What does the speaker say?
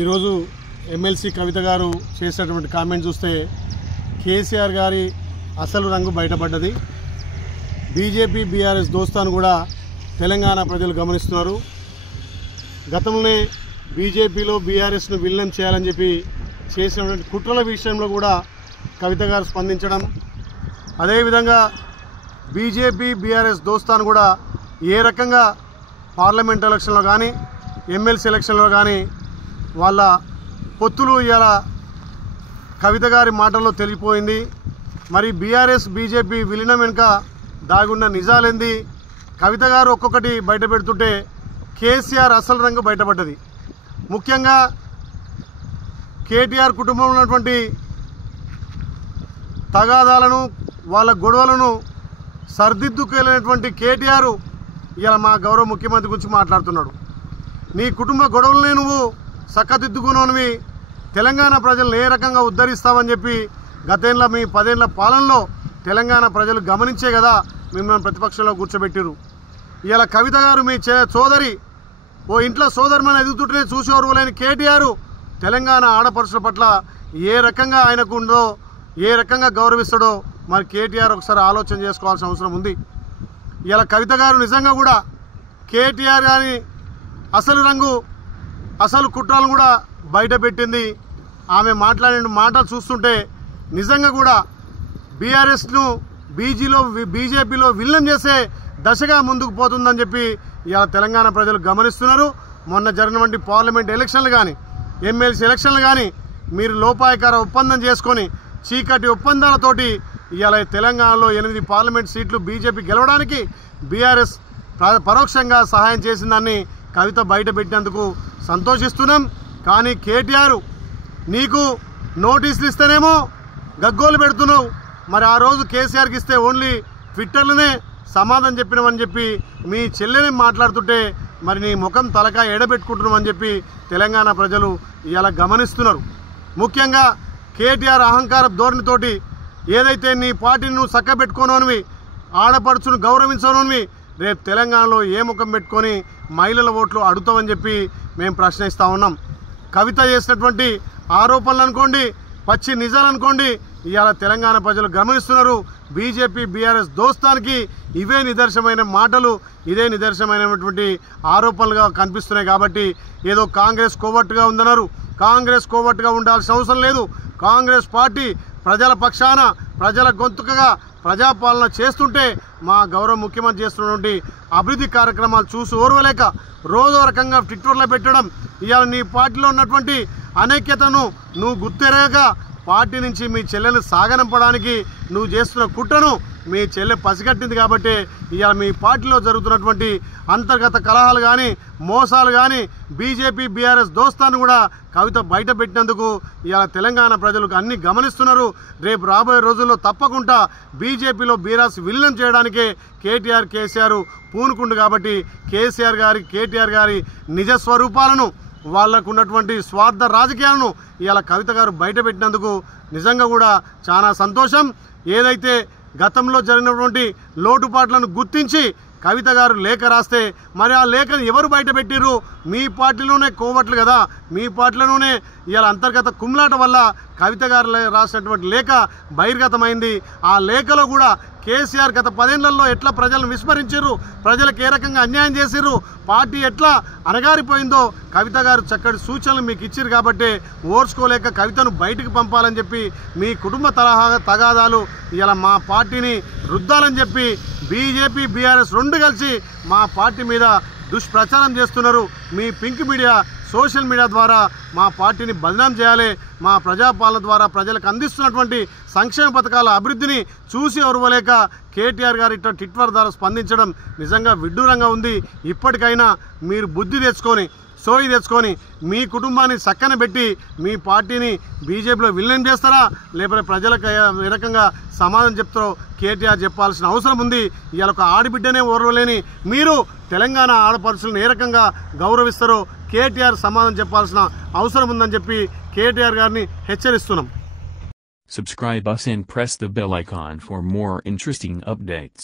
ఈరోజు ఎమ్మెల్సీ కవిత గారు చేసినటువంటి కామెంట్ చూస్తే కేసీఆర్ గారి అసలు రంగు బయటపడ్డది. బీజేపీ బీఆర్ఎస్ దోస్తాను కూడా తెలంగాణ ప్రజలు గమనిస్తున్నారు. గతంలోనే బీజేపీలో బీఆర్ఎస్ను విలీనం చేయాలని చెప్పి చేసినటువంటి కుట్రల విషయంలో కూడా కవిత గారు స్పందించడం, అదేవిధంగా బీజేపీ బీఆర్ఎస్ దోస్తాను కూడా ఏ రకంగా పార్లమెంట్ ఎలక్షన్లో కానీ ఎమ్మెల్సీ ఎలక్షన్లో కానీ వాళ్ళ పొత్తులు ఇవాళ కవిత గారి మాటల్లో తెలిసిపోయింది. మరి బీఆర్ఎస్ బీజేపీ విలీనం వెనుక దాగున్న నిజాలేంది? కవిత గారు ఒక్కొక్కటి బయట పెడుతుంటే కేసీఆర్ అసలు రంగు బయటపడ్డది. ముఖ్యంగా కేటీఆర్ కుటుంబంలో ఉన్నటువంటి తగాదాలను వాళ్ళ గొడవలను సర్దిద్దుకెళ్ళినటువంటి కేటీఆర్ ఇలా మా గౌరవ ముఖ్యమంత్రి గురించి మాట్లాడుతున్నాడు. నీ కుటుంబ గొడవలనే నువ్వు చక్కదిద్దుకున్నవి తెలంగాణ ప్రజలను ఏ రకంగా ఉద్ధరిస్తావని చెప్పి గతేళ్ళ మీ 10 ఏళ్ల పాలనలో తెలంగాణ ప్రజలు గమనించే కదా మిమ్మల్ని ప్రతిపక్షంలో కూర్చోబెట్టిరు. ఇలా కవిత గారు మీ సోదరి ఓ ఇంట్లో సోదరిమని ఎదుగుతుంటేనే చూసి ఓర్వలేని కేటీఆర్ తెలంగాణ ఆడపడుచుల పట్ల ఏ రకంగా ఆయనకు ఉందో, ఏ రకంగా గౌరవిస్తాడో మరి కేటీఆర్ ఒకసారి ఆలోచన చేసుకోవాల్సిన అవసరం ఉంది. ఇలా కవిత గారు నిజంగా కూడా కేటీఆర్ గారి అసలు రంగు అసలు కుట్రలను కూడా బయట పెట్టింది. ఆమె మాట్లాడిన మాటలు చూస్తుంటే నిజంగా కూడా బీఆర్ఎస్ను బీజేపీలో విలీనం చేసే దశగా ముందుకు పోతుందని చెప్పి ఇలా తెలంగాణ ప్రజలు గమనిస్తున్నారు. మొన్న జరిగినటువంటి పార్లమెంట్ ఎలక్షన్లు కానీ ఎమ్మెల్సీ ఎలక్షన్లు కానీ మీరు లోపాయకార ఒప్పందం చేసుకొని చీకటి ఒప్పందాలతోటి ఇవాళ తెలంగాణలో 8 పార్లమెంట్ సీట్లు బీజేపీ గెలవడానికి బీఆర్ఎస్ పరోక్షంగా సహాయం చేసిందాన్ని కవిత బయట పెట్టినందుకు సంతోషిస్తున్నాం. కానీ కేటీఆర్ నీకు నోటీసులు ఇస్తేనేమో గగ్గోలు పెడుతున్నావు, మరి ఆ రోజు కేసీఆర్కి ఇస్తే ఓన్లీ ట్విట్టర్లోనే సమాధానం చెప్పినామని చెప్పి మీ చెల్లెని మాట్లాడుతుంటే మరి నీ ముఖం తలకాయ ఎడబెట్టుకుంటున్నామని చెప్పి తెలంగాణ ప్రజలు ఇలా గమనిస్తున్నారు. ముఖ్యంగా కేటీఆర్ అహంకార ధోరణితోటి ఏదైతే నీ పార్టీని నువ్వు చక్కబెట్టుకోనోనివి, ఆడపడుచును గౌరవించనోనివి, రేపు తెలంగాణలో ఏ ముఖం పెట్టుకొని మహిళల ఓట్లు అడుగుతామని చెప్పి మేము ప్రశ్నిస్తూ ఉన్నాం. కవిత చేసినటువంటి ఆరోపణలు అనుకోండి, పచ్చి నిజాలు అనుకోండి, ఇవాళ తెలంగాణ ప్రజలు గమనిస్తున్నారు. బీజేపీ బీఆర్ఎస్ దోస్తానికి ఇవే నిదర్శనమైన మాటలు, ఇదే నిదర్శనమైనటువంటి ఆరోపణలుగా కనిపిస్తున్నాయి. కాబట్టి ఏదో కాంగ్రెస్ కోవర్టుగా ఉందన్నారు. కాంగ్రెస్ కోవర్టుగా ఉండాల్సిన అవసరం లేదు. కాంగ్రెస్ పార్టీ ప్రజల పక్షాన ప్రజల గొంతుకగా ప్రజాపాలన చేస్తుంటే మా గౌరవ ముఖ్యమంత్రి చేస్తున్నటువంటి అభివృద్ధి కార్యక్రమాలు చూసి ఓర్వలేక రోజో రకంగా ట్విట్టర్లో పెట్టడం, ఇవాళ నీ పార్టీలో ఉన్నటువంటి అనైక్యతను నువ్వు గుర్తెరగక పార్టీ నుంచి మీ చెల్లెని సాగనంపడానికి నువ్వు చేస్తున్న కుట్రను మీ చెల్లె పసిగట్టింది. కాబట్టి ఇవాళ మీ పార్టీలో జరుగుతున్నటువంటి అంతర్గత కలహాలు కానీ మోసాలు కానీ బీజేపీ బీఆర్ఎస్ దోస్తాను కూడా కవిత బయట పెట్టినందుకు ఇవాళ తెలంగాణ ప్రజలు అన్ని గమనిస్తున్నారు. రేపు రాబోయే రోజుల్లో తప్పకుండా బీజేపీలో బీఆర్ఎస్ విలీనం చేయడానికే కేసీఆర్ పూనుకుండు. కాబట్టి కేటీఆర్ గారి నిజ స్వరూపాలను, వాళ్లకు ఉన్నటువంటి స్వార్థ రాజకీయాలను ఇవాళ కవిత గారు బయట పెట్టినందుకు నిజంగా కూడా చాలా సంతోషం. ఏదైతే గతంలో జరిగినటువంటి లోటుపాట్లను గుర్తించి కవిత గారు లేఖ రాస్తే మరి ఆ లేఖను ఎవరు బయట పెట్టిర్రు? మీ పార్టీలోనే కోవట్లు కదా, మీ పార్టీలోనే ఇవాళ అంతర్గత కుమ్లాట వల్ల కవిత గారు రాసినటువంటి లేఖ బహిర్గతమైంది. ఆ లేఖలో కూడా కేసీఆర్ గత 10 ఏళ్లలో ఎట్లా ప్రజలను విస్మరించారు, ప్రజలకు ఏ రకంగా అన్యాయం చేసిర్రు, పార్టీ ఎట్లా అణగారిపోయిందో కవిత గారు చక్కటి సూచనలు మీకు ఇచ్చారు. కాబట్టి ఓర్చుకోలేక కవితను బయటికి పంపాలని చెప్పి మీ కుటుంబ తగాదాలు ఇలా మా పార్టీని రుద్దాలని చెప్పి బీజేపీ బీఆర్ఎస్ 2 కలిసి మా పార్టీ మీద దుష్ప్రచారం చేస్తున్నారు. మీ పింక్ మీడియా సోషల్ మీడియా ద్వారా మా పార్టీని బదనాం చేయాలి. మా ప్రజాపాలన ద్వారా ప్రజలకు అందిస్తున్నటువంటి సంక్షేమ పథకాల అభివృద్ధిని చూసి ఓర్వలేక కేటీఆర్ గారు ఇట్లా ట్విట్టర్ ద్వారా స్పందించడం నిజంగా విడ్డూరంగా ఉంది. ఇప్పటికైనా మీరు బుద్ధి తెచ్చుకొని సోయి తెచ్చుకొని మీ కుటుంబాన్ని చక్కన పెట్టి మీ పార్టీని బీజేపీలో విలీనం చేస్తారా, లేకపోతే ప్రజలకు ఏ రకంగా సమాధానం చెప్తారో కేటీఆర్ చెప్పాల్సిన అవసరం ఉంది. ఇవాళ ఒక ఆడబిడ్డనే ఓర్వలేని మీరు తెలంగాణ ఆడపడుచులను ఏ రకంగా గౌరవిస్తారో కేటీఆర్ సమాధానం చెప్పాల్సిన అవసరం ఉందని చెప్పి కేటీఆర్ గారిని హెచ్చరిస్తున్నాం. Subscribe us and press the bell icon for more interesting updates.